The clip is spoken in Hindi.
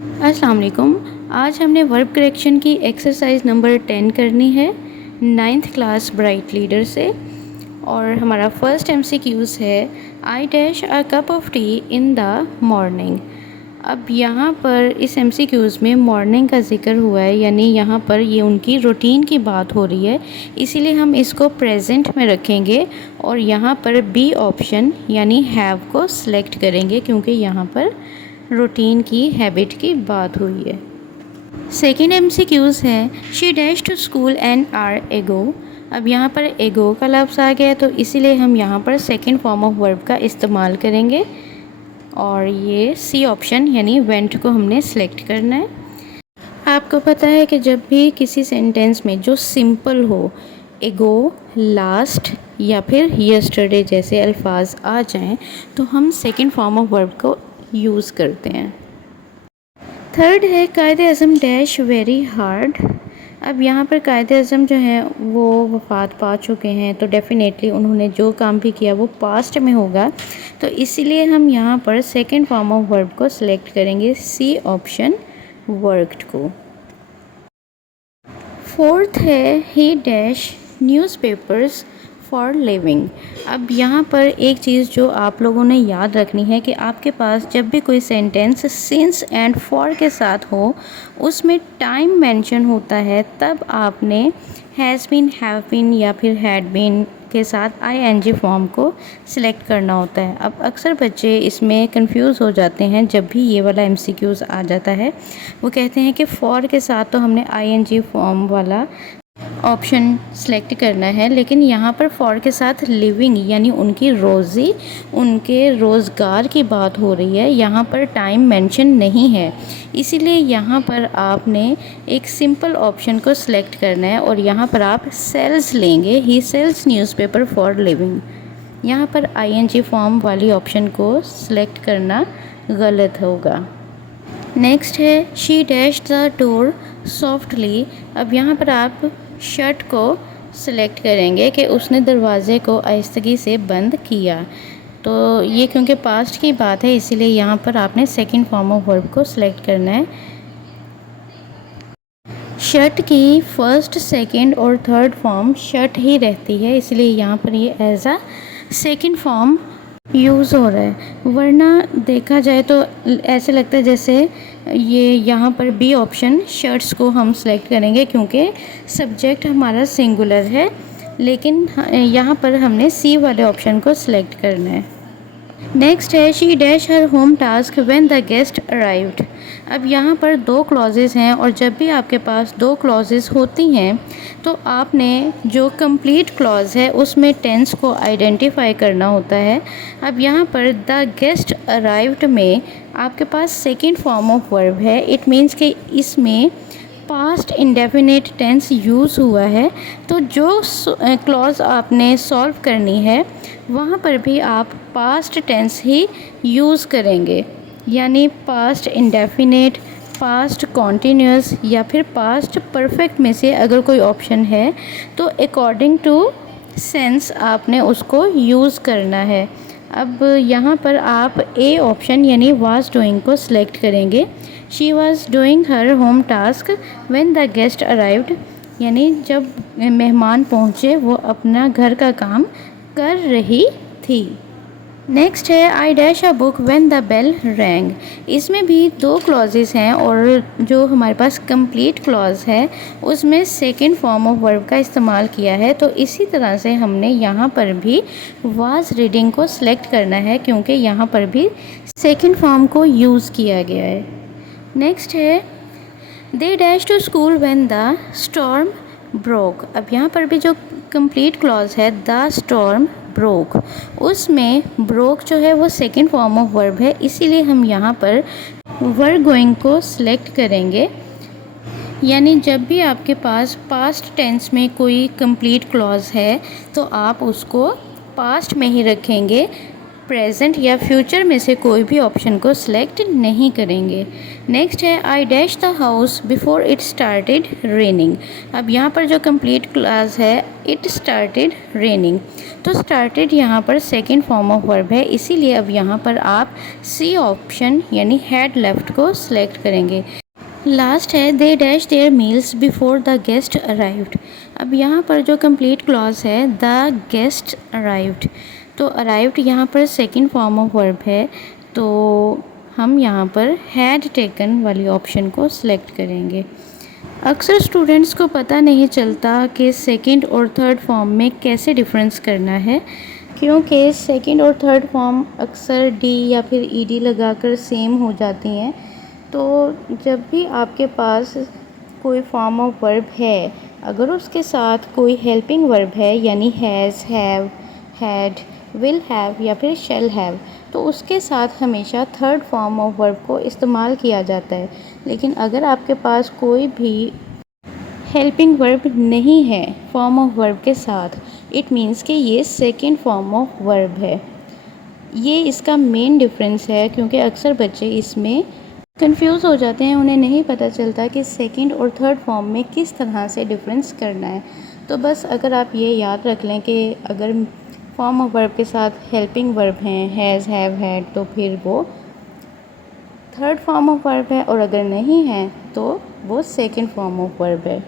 अस्सलाम वालेकुम। आज हमने वर्ब करेक्शन की एक्सरसाइज नंबर 10 करनी है 9th क्लास ब्राइट लीडर से। और हमारा फर्स्ट एमसीक्यूज़ है I dash a cup of T in the morning. अब यहाँ पर इस एमसीक्यूज़ में मॉर्निंग का ज़िक्र हुआ है, यानी यहाँ पर ये उनकी रूटीन की बात हो रही है, इसीलिए हम इसको प्रेजेंट में रखेंगे और यहाँ पर बी ऑप्शन यानी हैव को सिलेक्ट करेंगे क्योंकि यहाँ पर रूटीन की हैबिट की बात हुई है। सेकेंड एमसीक्यूज़ है she dash to school an hour ago. अब यहाँ पर एगो का लफ्ज़ आ गया तो इसीलिए हम यहाँ पर सेकेंड फॉर्म ऑफ वर्ब का इस्तेमाल करेंगे और ये सी ऑप्शन यानी वेंट को हमने सेलेक्ट करना है। आपको पता है कि जब भी किसी सेंटेंस में जो सिंपल हो, एगो, लास्ट या फिर यस्टरडे जैसे अल्फाज आ जाएं तो हम सेकेंड फॉर्म ऑफ वर्ब को यूज़ करते हैं। थर्ड है कायदे अज़म डैश वेरी हार्ड। अब यहाँ पर कायदे अज़म जो हैं वो वफ़ात पा चुके हैं तो डेफ़िनेटली उन्होंने जो काम भी किया वो पास्ट में होगा, तो इसीलिए हम यहाँ पर सेकेंड फॉर्म ऑफ वर्ब को सिलेक्ट करेंगे, सी ऑप्शन वर्कड को। फोर्थ है ही डैश न्यूज़पेपर्स फॉर लिविंग। अब यहाँ पर एक चीज़ जो आप लोगों ने याद रखनी है कि आपके पास जब भी कोई सेंटेंस सिंस एंड फॉर के साथ हो, उसमें टाइम मेंशन होता है, तब आपने हैज़ बीन, हैव बीन या फिर हैड बीन के साथ आईएनजी फॉर्म को सिलेक्ट करना होता है। अब अक्सर बच्चे इसमें कंफ्यूज हो जाते हैं जब भी ये वाला एमसीक्यूज़ आ जाता है। वो कहते हैं कि फॉर के साथ तो हमने आईएनजी फॉर्म वाला ऑप्शन सेलेक्ट करना है, लेकिन यहाँ पर फॉर के साथ लिविंग यानी उनकी रोज़ी, उनके रोज़गार की बात हो रही है, यहाँ पर टाइम मेंशन नहीं है, इसीलिए यहाँ पर आपने एक सिंपल ऑप्शन को सिलेक्ट करना है और यहाँ पर आप सेल्स लेंगे, ही सेल्स न्यूज़पेपर फॉर लिविंग। यहाँ पर आईएनजी फॉर्म वाली ऑप्शन को सिलेक्ट करना गलत होगा। नेक्स्ट है she dash the door softly. अब यहाँ पर आप शट को सिलेक्ट करेंगे कि उसने दरवाज़े को आहिस्तगी से बंद किया, तो ये क्योंकि पास्ट की बात है इसीलिए यहाँ पर आपने सेकंड फॉर्म ऑफ वर्ब को सिलेक्ट करना है। शट की फर्स्ट, सेकंड और थर्ड फॉर्म शट ही रहती है, इसलिए यहाँ पर ये as a second form use हो रहा है, वरना देखा जाए तो ऐसे लगता है जैसे ये यहाँ पर बी ऑप्शन शर्ट्स को हम सेलेक्ट करेंगे क्योंकि सब्जेक्ट हमारा सिंगुलर है, लेकिन यहाँ पर हमने सी वाले ऑप्शन को सिलेक्ट करना है। नेक्स्ट है she dash her home task when the guest arrived. अब यहाँ पर दो क्लॉजेज़ हैं और जब भी आपके पास दो क्लॉजेज़ होती हैं तो आपने जो कंप्लीट क्लॉज है उसमें टेंस को आइडेंटिफाई करना होता है। अब यहाँ पर द गेस्ट अराइव्ड में आपके पास सेकंड फॉर्म ऑफ वर्ब है, इट मीन्स कि इसमें पास्ट इंडेफिनिट टेंस यूज़ हुआ है, तो जो क्लॉज आपने सॉल्व करनी है वहाँ पर भी आप पास्ट टेंस ही यूज़ करेंगे, यानी पास्ट इंडेफिनिट, पास्ट कॉन्टीन्यूअस या फिर पास्ट परफेक्ट में से अगर कोई ऑप्शन है तो अकॉर्डिंग टू सेंस आपने उसको यूज़ करना है। अब यहाँ पर आप ए ऑप्शन यानी वाज डूइंग को सिलेक्ट करेंगे। She was doing her home task when the guest arrived, यानी जब मेहमान पहुँचे वो अपना घर का काम कर रही थी। नेक्स्ट है I dash a book when the bell rang. इसमें भी दो क्लॉजेस हैं और जो हमारे पास कंप्लीट क्लॉज है उसमें सेकंड फॉर्म ऑफ वर्ब का इस्तेमाल किया है, तो इसी तरह से हमने यहाँ पर भी वाज रीडिंग को सिलेक्ट करना है क्योंकि यहाँ पर भी सेकंड फॉर्म को यूज़ किया गया है। नेक्स्ट है they dash to school when the storm broke. अब यहाँ पर भी जो कंप्लीट क्लॉज है द स्टॉर्म ब्रोक, उसमें ब्रोक जो है वो सेकंड फॉर्म ऑफ वर्ब है, इसीलिए हम यहाँ पर वर गोइंग को सिलेक्ट करेंगे, यानी जब भी आपके पास पास्ट टेंस में कोई कंप्लीट क्लॉज है तो आप उसको पास्ट में ही रखेंगे, प्रेजेंट या फ्यूचर में से कोई भी ऑप्शन को सिलेक्ट नहीं करेंगे। नेक्स्ट है I dash the house before it started raining. अब यहाँ पर जो कंप्लीट क्लास है इट स्टार्टेड रेनिंग, तो स्टार्टेड यहाँ पर सेकंड फॉर्म ऑफ वर्ब है, इसीलिए अब यहाँ पर आप सी ऑप्शन यानी हैड लेफ्ट को सिलेक्ट करेंगे। लास्ट है they dash there meals before the guest arrived. अब यहाँ पर जो कंप्लीट क्लॉज है द गेस्ट अराइव्ड, तो अराइव्ड यहाँ पर सेकंड फॉर्म ऑफ वर्ब है, तो हम यहाँ पर हैड टेकन वाली ऑप्शन को सिलेक्ट करेंगे। अक्सर स्टूडेंट्स को पता नहीं चलता कि सेकंड और थर्ड फॉर्म में कैसे डिफरेंस करना है, क्योंकि सेकंड और थर्ड फॉर्म अक्सर डी या फिर ईडी लगाकर सेम हो जाती हैं। तो जब भी आपके पास कोई फॉर्म ऑफ वर्ब है, अगर उसके साथ कोई हेल्पिंग वर्ब है यानी has, have, had, will have या फिर शैल हैव, तो उसके साथ हमेशा थर्ड फॉर्म ऑफ वर्ब को इस्तेमाल किया जाता है। लेकिन अगर आपके पास कोई भी हेल्पिंग वर्ब नहीं है फॉर्म ऑफ वर्ब के साथ, इट मीन्स कि ये सेकंड फॉर्म ऑफ वर्ब है। ये इसका मेन डिफरेंस है, क्योंकि अक्सर बच्चे इसमें कंफ्यूज हो जाते हैं, उन्हें नहीं पता चलता कि सेकंड और थर्ड फॉर्म में किस तरह से डिफरेंस करना है। तो बस अगर आप ये याद रख लें कि अगर फॉर्म ऑफ वर्ब के साथ हेल्पिंग वर्ब हैं हैज़, हैव, हैड, तो फिर वो थर्ड फॉर्म ऑफ वर्ब है, और अगर नहीं है तो वो सेकंड फॉर्म ऑफ वर्ब है।